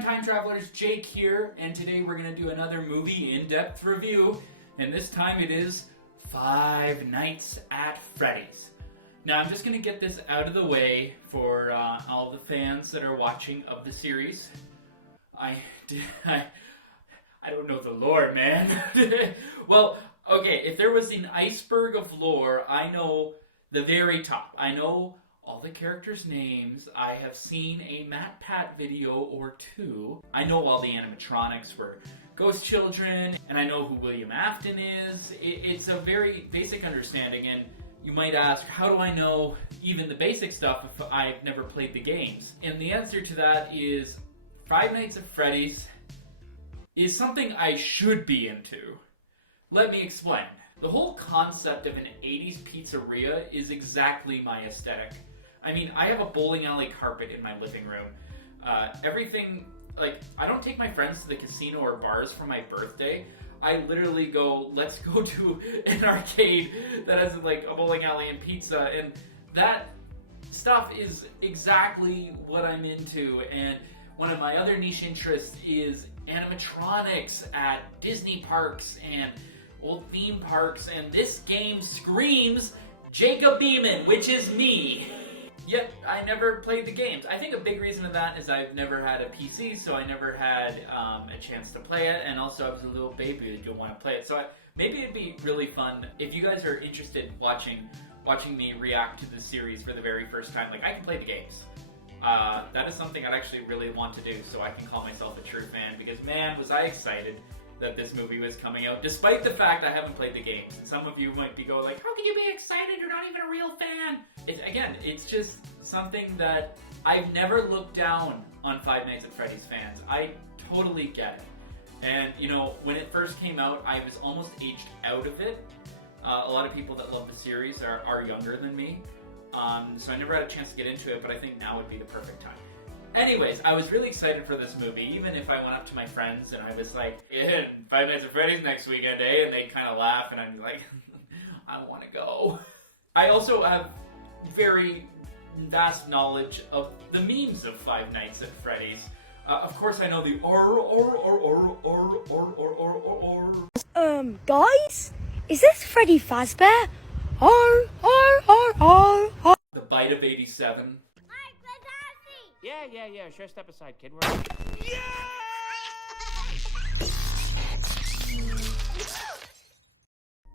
time, Time Travelers, Jake here, and today we're going to do another movie in-depth review, and this time it is Five Nights at Freddy's. Now I'm just going to get this out of the way for all the fans that are watching of the series. I don't know the lore, man. Well, okay, if there was an iceberg of lore, I know the very top. I know all the characters' names. I have seen a MatPat video or two. I know all the animatronics were ghost children, and I know who William Afton is. It's a very basic understanding, and you might ask, how do I know even the basic stuff if I've never played the games? And the answer to that is Five Nights at Freddy's is something I should be into. Let me explain. The whole concept of an 80s pizzeria is exactly my aesthetic. I mean, I have a bowling alley carpet in my living room. Everything, like, I don't take my friends to the casino or bars for my birthday. I literally go, let's go to an arcade that has, like, a bowling alley and pizza, and that stuff is exactly what I'm into. And one of my other niche interests is animatronics at Disney parks and old theme parks, and this game screams Jacob Beeman, which is me. Yet, I never played the games. I think a big reason of that is I've never had a PC, so I never had a chance to play it, and also I was a little baby that didn't want to play it. So maybe it'd be really fun if you guys are interested in watching me react to the series for the very first time. Like, I can play the games. That is something I'd actually really want to do, so I can call myself a true fan, because man, was I excited that this movie was coming out, despite the fact I haven't played the games. And some of you might be going like, how can you be excited? You're not even a real fan. It's just something that I've never looked down on Five Nights at Freddy's fans. I totally get it. And, you know, when it first came out, I was almost aged out of it. A lot of people that love the series are younger than me. So I never had a chance to get into it, but I think now would be the perfect time. Anyways, I was really excited for this movie, even if I went up to my friends and I was like, yeah, Five Nights at Freddy's next weekend, eh? And they'd kind of laugh and I'd be like, I don't want to go. I also have very vast knowledge of the memes of Five Nights at Freddy's. Of course I know the Guys? Is this Freddy Fazbear? The Bite of 87. Yeah, sure, step aside, kid.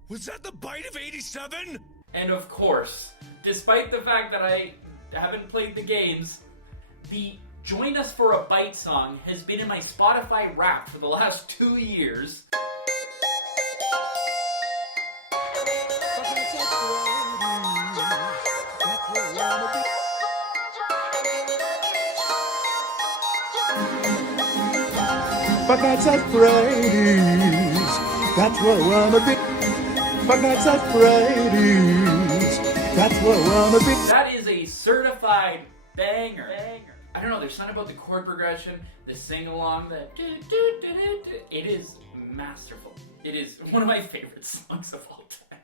Was that the Bite of 87? And of course, despite the fact that I haven't played the games, the Join Us for a Bite song has been in my Spotify Wrapped for the last 2 years. But that's at Freddy's. That's where I wanna be. But that's at Freddy's. That's where I wanna be. That is a certified banger. I don't know, there's something about the chord progression, the sing-along, it is masterful. It is one of my favorite songs of all time.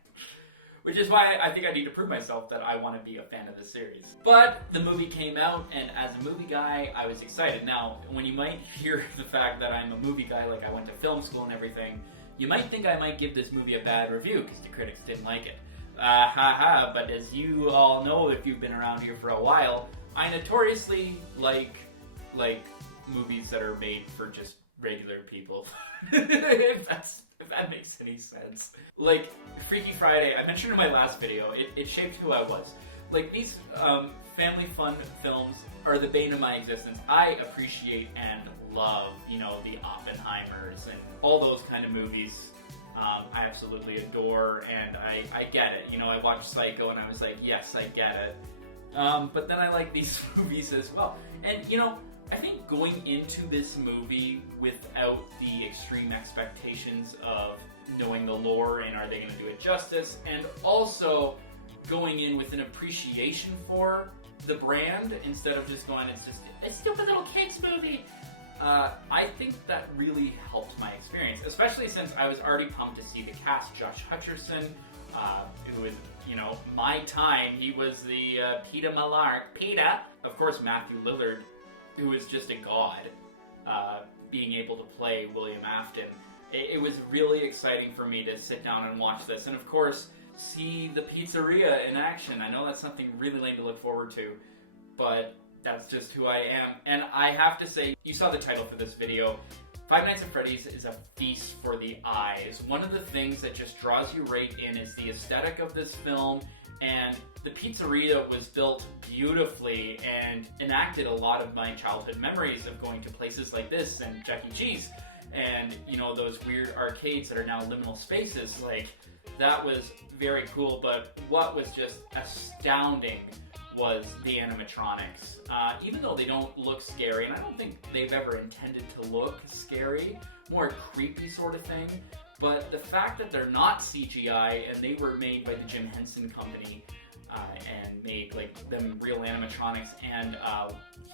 Which is why I think I need to prove myself that I want to be a fan of the series. But the movie came out, and as a movie guy, I was excited. Now, when you might hear the fact that I'm a movie guy, like I went to film school and everything, you might think I might give this movie a bad review because the critics didn't like it. But as you all know, if you've been around here for a while, I notoriously like movies that are made for just regular people. if that makes any sense. Like, Freaky Friday, I mentioned in my last video, it shaped who I was. Like, these family fun films are the bane of my existence. I appreciate and love, you know, the Oppenheimers and all those kind of movies. I absolutely adore, and I get it. You know, I watched Psycho and I was like, yes, I get it. But then I like these movies as well. And, you know, I think going into this movie without the extreme expectations of knowing the lore and are they going to do it justice, and also going in with an appreciation for the brand instead of just going, it's just a stupid little kids movie. I think that really helped my experience, especially since I was already pumped to see the cast. Josh Hutcherson, who is, you know, my time, he was the Peter Malark. Peter! Of course, Matthew Lillard, who is just a god. being able to play William Afton. It was really exciting for me to sit down and watch this, and of course, see the pizzeria in action. I know that's something really lame to look forward to, but that's just who I am. And I have to say, you saw the title for this video. Five Nights at Freddy's is a feast for the eyes. One of the things that just draws you right in is the aesthetic of this film, and the pizzeria was built beautifully and enacted a lot of my childhood memories of going to places like this and Chuck E. Cheese and, you know, those weird arcades that are now liminal spaces. Like, that was very cool, but what was just astounding was the animatronics. Even though they don't look scary, and I don't think they've ever intended to look scary, more creepy sort of thing, but the fact that they're not CGI and they were made by the Jim Henson Company and made like them real animatronics and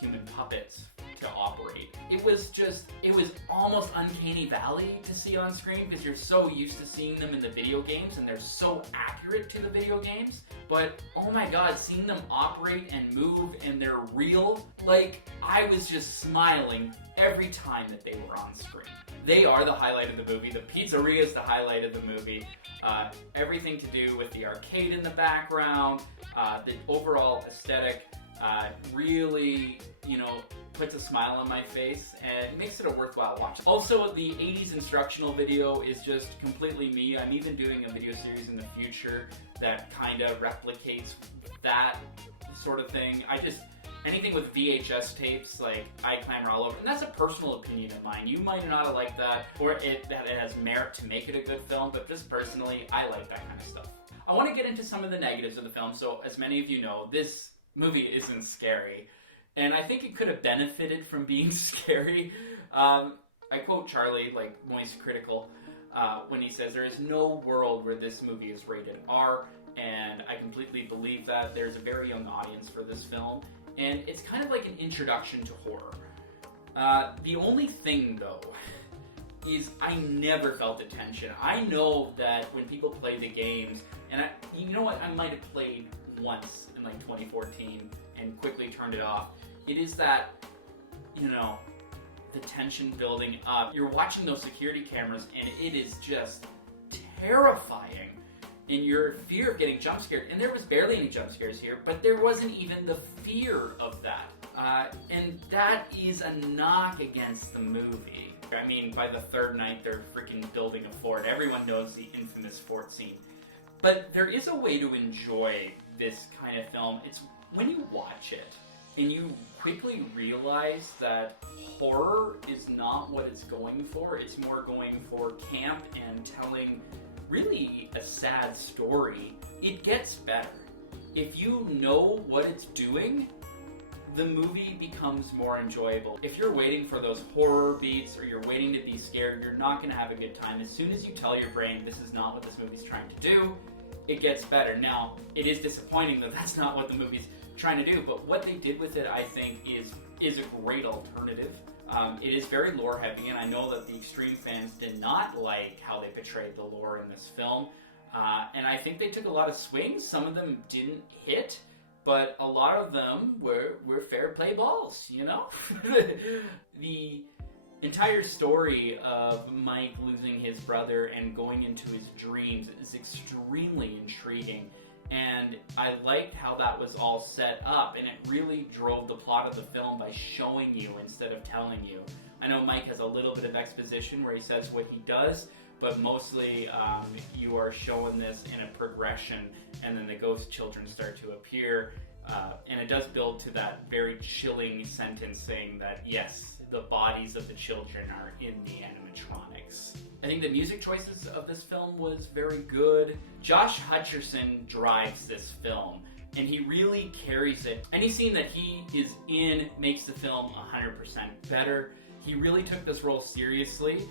human puppets to operate. It was almost uncanny valley to see on screen because you're so used to seeing them in the video games and they're so accurate to the video games. But oh my god, seeing them operate and move and they're real, like I was just smiling every time that they were on screen. They are the highlight of the movie. The pizzeria is the highlight of the movie. Everything to do with the arcade in the background, the overall aesthetic really, you know, puts a smile on my face and it makes it a worthwhile watch. Also, the 80s instructional video is just completely me. I'm even doing a video series in the future that kind of replicates that sort of thing. Anything with VHS tapes, like, I clamor all over. And that's a personal opinion of mine. You might not have liked that, or that it has merit to make it a good film, but just personally, I like that kind of stuff. I want to get into some of the negatives of the film. So, as many of you know, this movie isn't scary. And I think it could have benefited from being scary. I quote Charlie, like, moist critical, when he says, there is no world where this movie is rated R, and I completely believe that. There's a very young audience for this film. And it's kind of like an introduction to horror. The only thing, though, is I never felt the tension. I know that when people play the games, and you know what, I might have played once in like 2014 and quickly turned it off. It is that, you know, the tension building up. You're watching those security cameras and it is just terrifying. In your fear of getting jump scared, and there was barely any jump scares here, but there wasn't even the fear of that. And that is a knock against the movie. I mean, by the third night, they're freaking building a fort. Everyone knows the infamous fort scene. But there is a way to enjoy this kind of film. It's when you watch it, and you quickly realize that horror is not what it's going for. It's more going for camp and telling really a sad story. It gets better. If you know what it's doing, the movie becomes more enjoyable. If you're waiting for those horror beats or you're waiting to be scared, you're not going to have a good time. As soon as you tell your brain this is not what this movie's trying to do, it gets better. Now, it is disappointing that that's not what the movie's trying to do, but what they did with it, I think, is a great alternative. It is very lore heavy, and I know that the extreme fans did not like how they portrayed the lore in this film. And I think they took a lot of swings. Some of them didn't hit, but a lot of them were fair play balls, you know? The entire story of Mike losing his brother and going into his dreams is extremely intriguing. And I liked how that was all set up, and it really drove the plot of the film by showing you instead of telling you. I know Mike has a little bit of exposition where he says what he does, but mostly you are shown this in a progression, and then the ghost children start to appear, and it does build to that very chilling sentence saying that, yes, the bodies of the children are in the animatronics. I think the music choices of this film was very good. Josh Hutcherson drives this film, and he really carries it. Any scene that he is in makes the film 100% better. He really took this role seriously,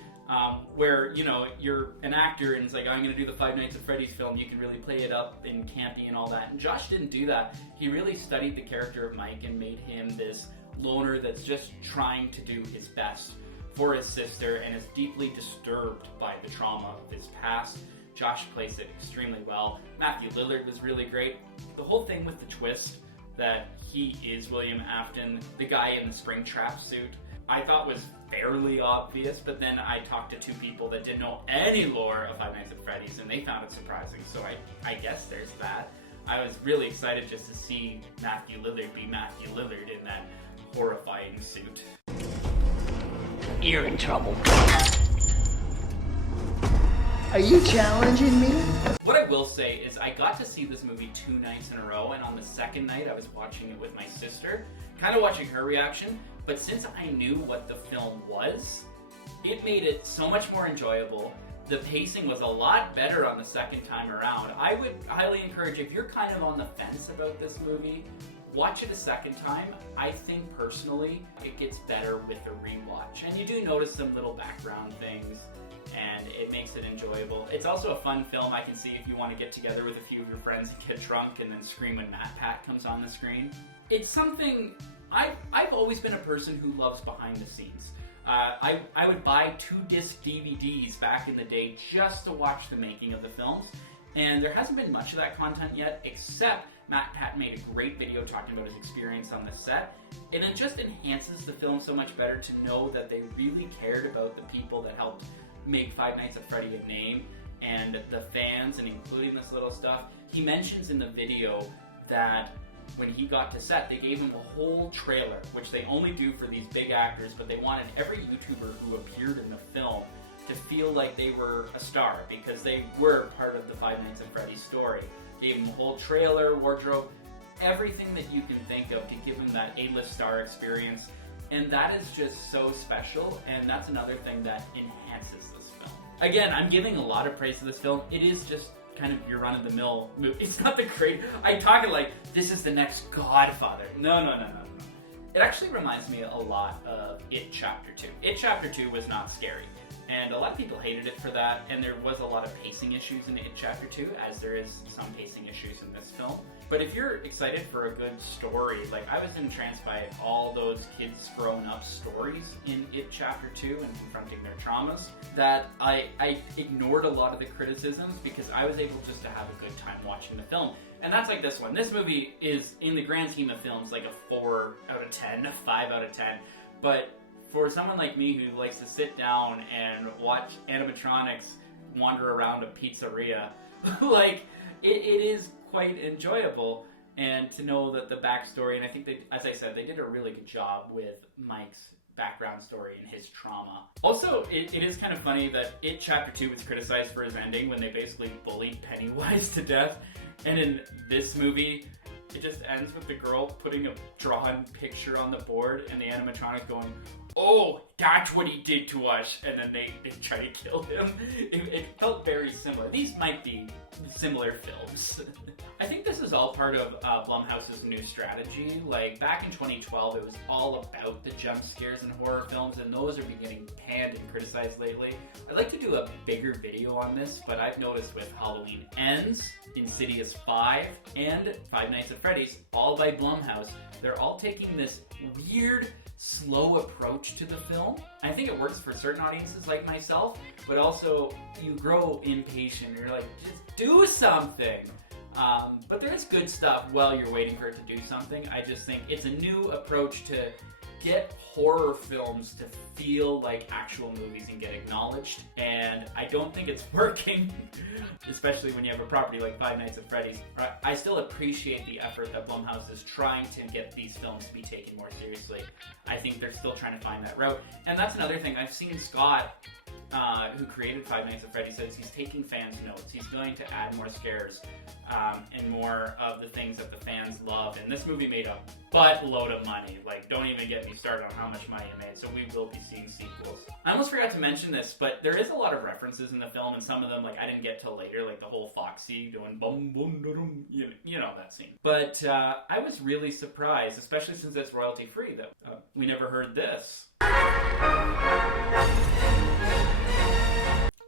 where, you know, you're an actor and it's like, I'm going to do the Five Nights at Freddy's film, you can really play it up and campy and all that. And Josh didn't do that. He really studied the character of Mike and made him this loner that's just trying to do his best for his sister and is deeply disturbed by the trauma of his past. Josh plays it extremely well. Matthew Lillard was really great. The whole thing with the twist that he is William Afton, the guy in the Springtrap suit, I thought was fairly obvious, but then I talked to two people that didn't know any lore of Five Nights at Freddy's, and they found it surprising, so I guess there's that. I was really excited just to see Matthew Lillard be Matthew Lillard in that horrifying suit. You're in trouble. Are you challenging me? What I will say is I got to see this movie 2 nights in a row, and on the second night I was watching it with my sister, kind of watching her reaction, but since I knew what the film was, it made it so much more enjoyable. The pacing was a lot better on the second time around. I would highly encourage, if you're kind of on the fence about this movie, watch it a second time. I think personally it gets better with a rewatch, and you do notice some little background things, and it makes it enjoyable. It's also a fun film I can see if you want to get together with a few of your friends and get drunk and then scream when Matt Pat comes on the screen. It's something, I've always been a person who loves behind the scenes. I would buy 2-disc DVDs back in the day just to watch the making of the films, and there hasn't been much of that content yet, except Matt Pat made a great video talking about his experience on the set, and it just enhances the film so much better to know that they really cared about the people that helped make Five Nights at Freddy a name, and the fans, and including this little stuff. He mentions in the video that when he got to set, they gave him a whole trailer, which they only do for these big actors, but they wanted every YouTuber who appeared in the film to feel like they were a star, because they were part of the Five Nights at Freddy's story. Gave him a whole trailer, wardrobe, everything that you can think of to give him that A-list star experience, and that is just so special, and that's another thing that enhances this film. Again, I'm giving a lot of praise to this film. It is just kind of your run-of-the-mill movie. It's not the great... I talk it like, this is the next Godfather. No. It actually reminds me a lot of It Chapter 2. It Chapter 2 was not scary, and a lot of people hated it for that, and there was a lot of pacing issues in It Chapter 2, as there is some pacing issues in this film. But if you're excited for a good story, like I was entranced by all those kids grown up stories in It Chapter 2 and confronting their traumas, that I ignored a lot of the criticisms because I was able just to have a good time watching the film. And that's like this one. This movie is, in the grand scheme of films, like a 4 out of 10, a 5 out of 10. But for someone like me who likes to sit down and watch animatronics wander around a pizzeria, like, it is quite enjoyable. And to know that the backstory, and I think they, as I said, they did a really good job with Mike's background story and his trauma. Also, it is kind of funny that It Chapter 2 was criticized for his ending when they basically bullied Pennywise to death. And in this movie, it just ends with the girl putting a drawn picture on the board and the animatronics going, "Oh, that's what he did to us," and then they try to kill him. It felt very similar. These might be similar films. I think this is all part of Blumhouse's new strategy. Like, back in 2012, it was all about the jump scares in horror films, and those are getting panned and criticized lately. I'd like to do a bigger video on this, but I've noticed with Halloween Ends, Insidious 5, and Five Nights at Freddy's, all by Blumhouse, they're all taking this weird, slow approach to the film. I think it works for certain audiences like myself, but also you grow impatient. You're like, just do something. But there is good stuff while you're waiting for it to do something. I just think it's a new approach to get horror films to feel like actual movies and get acknowledged, and I don't think it's working, especially when you have a property like Five Nights at Freddy's. I still appreciate the effort that Blumhouse is trying to get these films to be taken more seriously. I think they're still trying to find that route, and that's another thing. I've seen Scott, who created Five Nights at Freddy's, says he's taking fans' notes. He's going to add more scares and more of the things that the fans love. And this movie made a buttload of money. Like, don't even get me started on how much money it made. So we will be seeing sequels. I almost forgot to mention this, but there is a lot of references in the film, and some of them, like, I didn't get till later, like the whole Foxy doing bum bum dum, you know that scene. But I was really surprised, especially since it's royalty free, that we never heard this.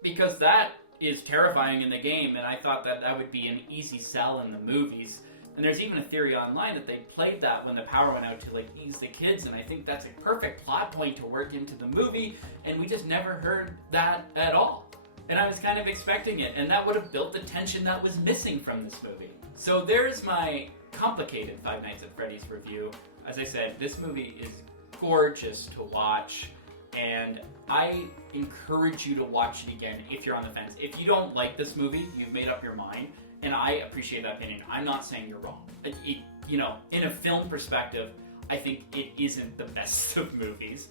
Because that is terrifying in the game, and I thought that that would be an easy sell in the movies. And there's even a theory online that they played that when the power went out to, like, ease the kids, and I think that's a perfect plot point to work into the movie, and we just never heard that at all. And I was kind of expecting it, and that would have built the tension that was missing from this movie. So there's my complicated Five Nights at Freddy's review. As I said, this movie is gorgeous to watch, and I encourage you to watch it again if you're on the fence. If you don't like this movie, you've made up your mind, and I appreciate that opinion. I'm not saying you're wrong. In a film perspective, I think it isn't the best of movies.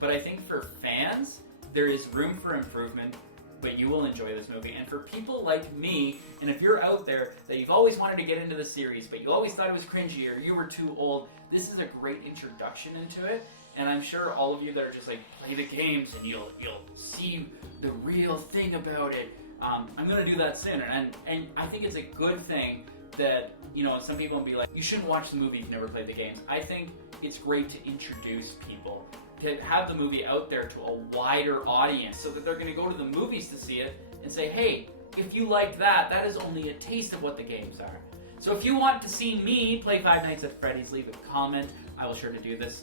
But I think for fans, there is room for improvement, but you will enjoy this movie. And for people like me, and if you're out there that you've always wanted to get into the series, but you always thought it was cringy or you were too old, this is a great introduction into it. And I'm sure all of you that are just like, play the games and you'll see the real thing about it. I'm going to do that soon. And I think it's a good thing that, some people will be like, you shouldn't watch the movie if you've never played the games. I think it's great to introduce people, to have the movie out there to a wider audience so that they're going to go to the movies to see it and say, hey, if you like that, that is only a taste of what the games are. So if you want to see me play Five Nights at Freddy's, leave a comment. I will sure to do this.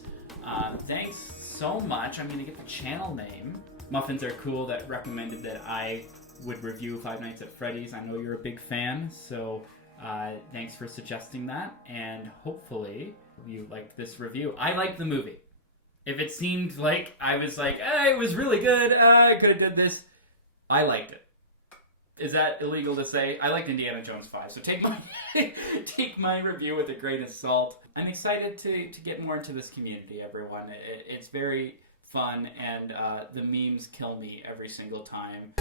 Thanks so much. I'm going to get the channel name. Muffins Are Cool that recommended that I would review Five Nights at Freddy's. I know you're a big fan, so thanks for suggesting that, and hopefully you like this review. I like the movie. If it seemed like I was like, it was really good, I could have did this, I liked it. Is that illegal to say? I liked Indiana Jones 5, so take my review with a grain of salt. I'm excited to get more into this community, everyone. It's very fun, and the memes kill me every single time.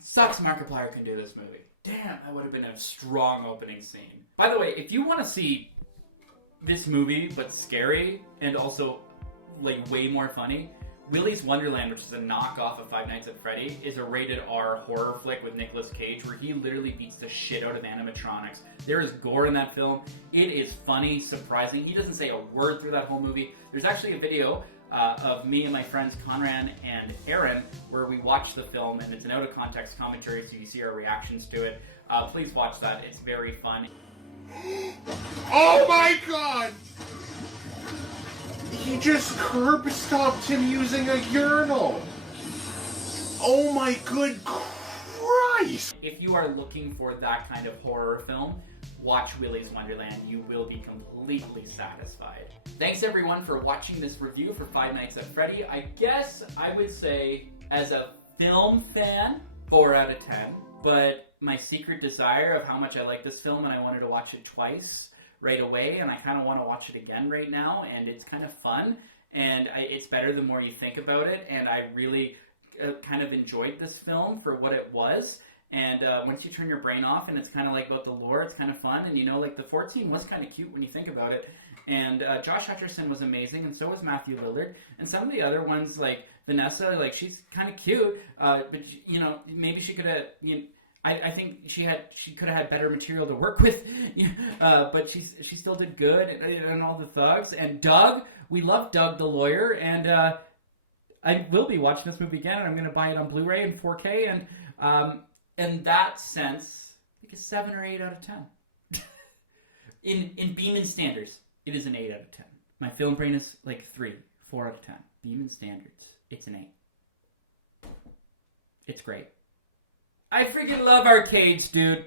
Sucks Markiplier can do this movie. Damn, that would have been a strong opening scene. By the way, if you want to see this movie, but scary, and also, way more funny, Willy's Wonderland, which is a knockoff of Five Nights at Freddy, is a rated R horror flick with Nicolas Cage, where he literally beats the shit out of animatronics. There is gore in that film. It is funny, surprising. He doesn't say a word through that whole movie. There's actually a video of me and my friends Conran and Aaron, where we watch the film, and it's an out-of-context commentary, so you see our reactions to it. Please watch that. It's very fun. Oh my god! He just curb stomped him using a urinal! Oh my good Christ! If you are looking for that kind of horror film, watch Willy's Wonderland. You will be completely satisfied. Thanks everyone for watching this review for Five Nights at Freddy. I guess I would say, as a film fan, 4 out of 10. But my secret desire of how much I like this film, and I wanted to watch it twice right away, and I kind of want to watch it again right now, and it's kind of fun, and it's better the more you think about it, and I really kind of enjoyed this film for what it was. And once you turn your brain off, and it's kind of like about the lore, it's kind of fun. And the fort scene was kind of cute when you think about it. And Josh Hutcherson was amazing, and so was Matthew Lillard. And some of the other ones, like Vanessa, she's kind of cute, but maybe she could have. I think she could have had better material to work with, but she still did good, and all the thugs. And Doug, we love Doug the lawyer, and I will be watching this movie again, and I'm going to buy it on Blu-ray in 4K, and in that sense, I think it's 7 or 8 out of 10. in Beeman standards, it is an 8 out of 10. My film brain is 4 out of 10. Beeman standards, it's an 8. It's great. I freaking love arcades, dude.